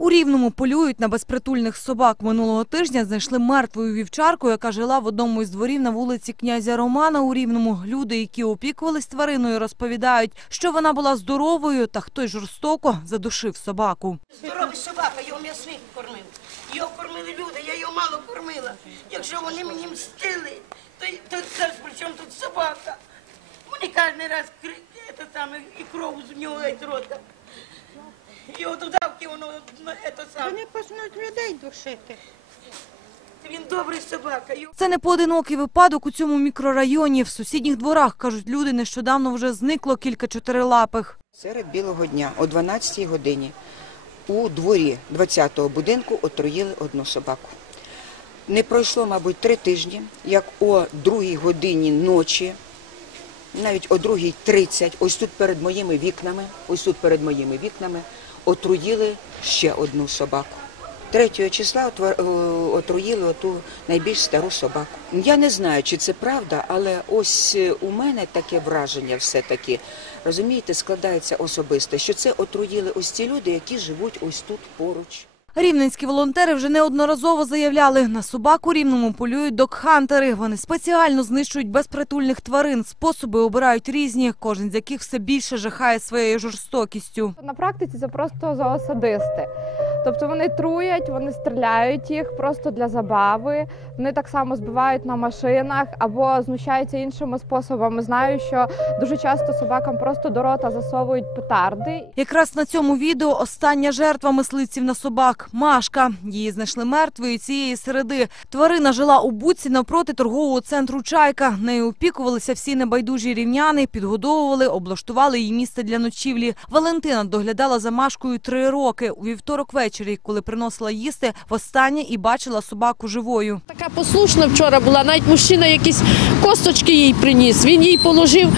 У Рівному полюють на безпритульних собак. Минулого тижня знайшли мертвою вівчарку, яка жила в одному із дворів на вулиці князя Романа у Рівному. Люди, які опікувались твариною, розповідають, що вона була здоровою, та хтось жорстоко задушив собаку. Здоровий собака, його м'ясник кормив. Його кормили люди, я його мало кормила. Якщо вони мені мстили, то, то це ж при чому тут собака? Вони кожен раз крик, це саме, і кров з нього рота. Його додавки, воно, ну, це саме. Вони почнуть людей душити. Він добрий собака. Це не поодинокий випадок у цьому мікрорайоні. В сусідніх дворах, кажуть люди, нещодавно вже зникло кілька чотирилапих. Серед білого дня о 12 годині у дворі 20-го будинку отруїли одну собаку. Не пройшло, мабуть, три тижні, як о другій годині ночі, навіть о другій 30, ось тут перед моїми вікнами, ось тут перед моїми вікнами, отруїли ще одну собаку. 3 числа отва- отруїли оту найбільш стару собаку. Я не знаю, чи це правда, але ось е, у мене таке враження все-таки, розумієте, складається особисте, що це отруїли ось ці люди, які живуть ось тут поруч. Рівненські волонтери вже неодноразово заявляли, на собак у Рівному полюють докхантери. Вони спеціально знищують безпритульних тварин. Способи обирають різні, кожен з яких все більше жахає своєю жорстокістю. На практиці це просто зоосадисти. Тобто вони труять, вони стріляють їх просто для забави. Вони так само збивають на машинах або знущаються іншими способами. Знаю, що дуже часто собакам просто до рота засовують петарди. Якраз на цьому відео остання жертва мисливців на собак – Машка. Її знайшли мертвою цієї середи. Тварина жила у буці навпроти торгового центру «Чайка». Нею опікувалися всі небайдужі рівняни, підгодовували, облаштували їй місце для ночівлі. Валентина доглядала за Машкою три роки. У вівторок ввечері, коли приносила їсти, востаннє і бачила собаку живою. Така послушна вчора була, навіть мужчина якісь косточки їй приніс. Він їй положив,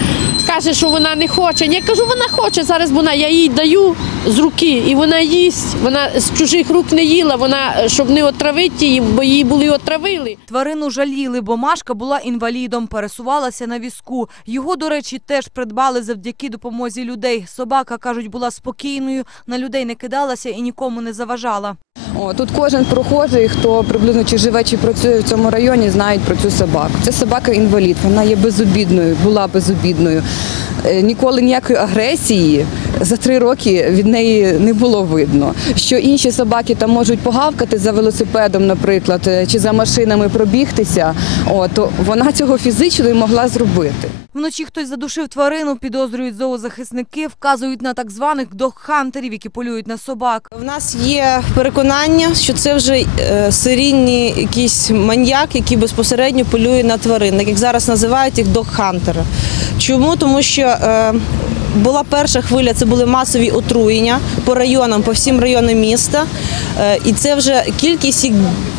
каже, що вона не хоче. Я кажу, вона хоче. Зараз вона я їй даю з руки, і вона їсть. Вона з чужих рук не їла. Вона щоб не отравити її, бо її були отравили. Тварину жаліли, бо Машка була інвалідом, пересувалася на візку. Його, до речі, теж придбали завдяки допомозі людей. Собака, кажуть, була спокійною, на людей не кидалася і нікому не заважала. О, тут кожен прохожий, хто приблизно чи живе, чи працює в цьому районі, знають про цю собаку. Це собака інвалід, вона є безобідною, була безобідною. Е, Ніколи ніякої агресії за три роки від неї не було видно. Що інші собаки там можуть погавкати за велосипедом, наприклад, е, чи за машинами пробігтися, о, то вона цього фізично не могла зробити. Вночі хтось задушив тварину, підозрюють зоозахисники, вказують на так званих догхантерів, які полюють на собак. В нас є переконання, що це вже е, серійний якийсь маньяк, який безпосередньо полює на тварин, як зараз називають їх догхантери. Чому? Тому що е, була перша хвиля, це були масові отруєння по районам, по всім районам міста. Е, і це вже кількість їх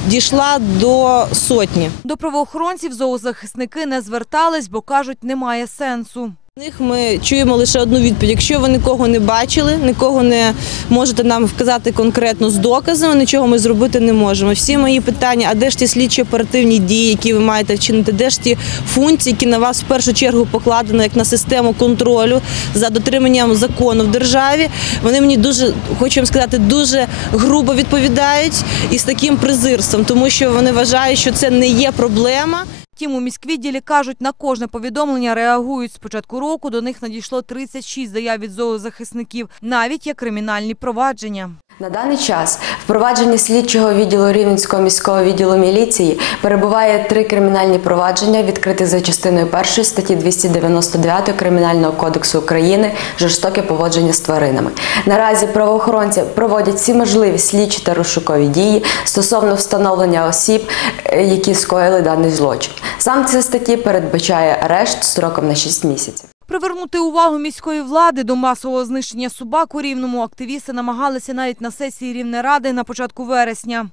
дійшла до сотні. До правоохоронців зоозахисники не звертались, бо кажуть, немає сенсу. Них ми чуємо лише одну відповідь. Якщо ви нікого не бачили, нікого не можете нам вказати конкретно з доказами, нічого ми зробити не можемо. Всі мої питання, а де ж ті слідчі оперативні дії, які ви маєте вчинити, де ж ті функції, які на вас в першу чергу покладені як на систему контролю за дотриманням закону в державі. Вони мені дуже хочу вам сказати, дуже грубо відповідають і з таким презирством, тому що вони вважають, що це не є проблема. Втім, у міськвідділі кажуть, на кожне повідомлення реагують. З початку року до них надійшло 36 заяв від зоозахисників. Навіть є кримінальні провадження. На даний час в провадженні слідчого відділу Рівненського міського відділу міліції перебуває три кримінальні провадження, відкриті за частиною першої статті 299 Кримінального кодексу України жорстоке поводження з тваринами. Наразі правоохоронці проводять всі можливі слідчі та розшукові дії стосовно встановлення осіб, е, які скоїли даний злочин. Санкція статті передбачає арешт строком на 6 місяців. Привернути увагу міської влади до масового знищення собак у Рівному активісти намагалися навіть на сесії Рівнеради на початку вересня.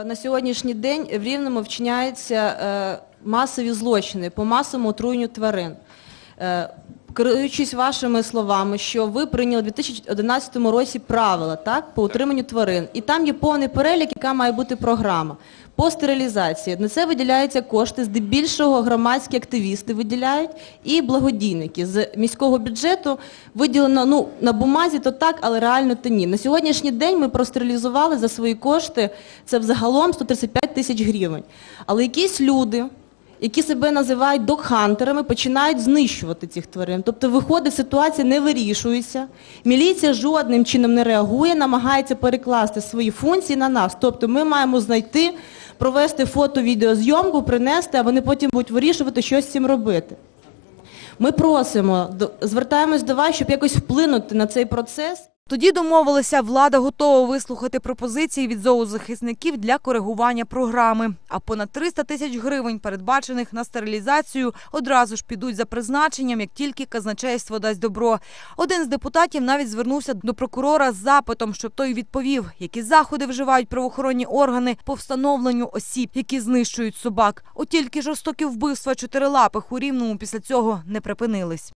Е, На сьогоднішній день в Рівному вчиняються е, масові злочини по масовому отруєнню тварин. Е, керуючись вашими словами, що ви прийняли у 2011 році правила так, по утриманню тварин, і там є повний перелік, яка має бути програма. По стерилізації на це виділяються кошти, здебільшого громадські активісти виділяють і благодійники. З міського бюджету виділено ну, на бумазі то так, але реально то ні. На сьогоднішній день ми простерилізували за свої кошти це взагалом 135 тисяч гривень. Але якісь люди, які себе називають докхантерами, починають знищувати цих тварин. Тобто, виходить, ситуація не вирішується. Міліція жодним чином не реагує, намагається перекласти свої функції на нас. Тобто, ми маємо знайти, провести фото-відеозйомку, принести, а вони потім будуть вирішувати, що з цим робити. Ми просимо, звертаємось до вас, щоб якось вплинути на цей процес. Тоді домовилися, влада готова вислухати пропозиції від зоозахисників для коригування програми. А понад 300 тисяч гривень, передбачених на стерилізацію, одразу ж підуть за призначенням, як тільки казначейство дасть добро. Один з депутатів навіть звернувся до прокурора з запитом, щоб той відповів, які заходи вживають правоохоронні органи по встановленню осіб, які знищують собак. От тільки жорстокі вбивства чотирилапих у Рівному після цього не припинились.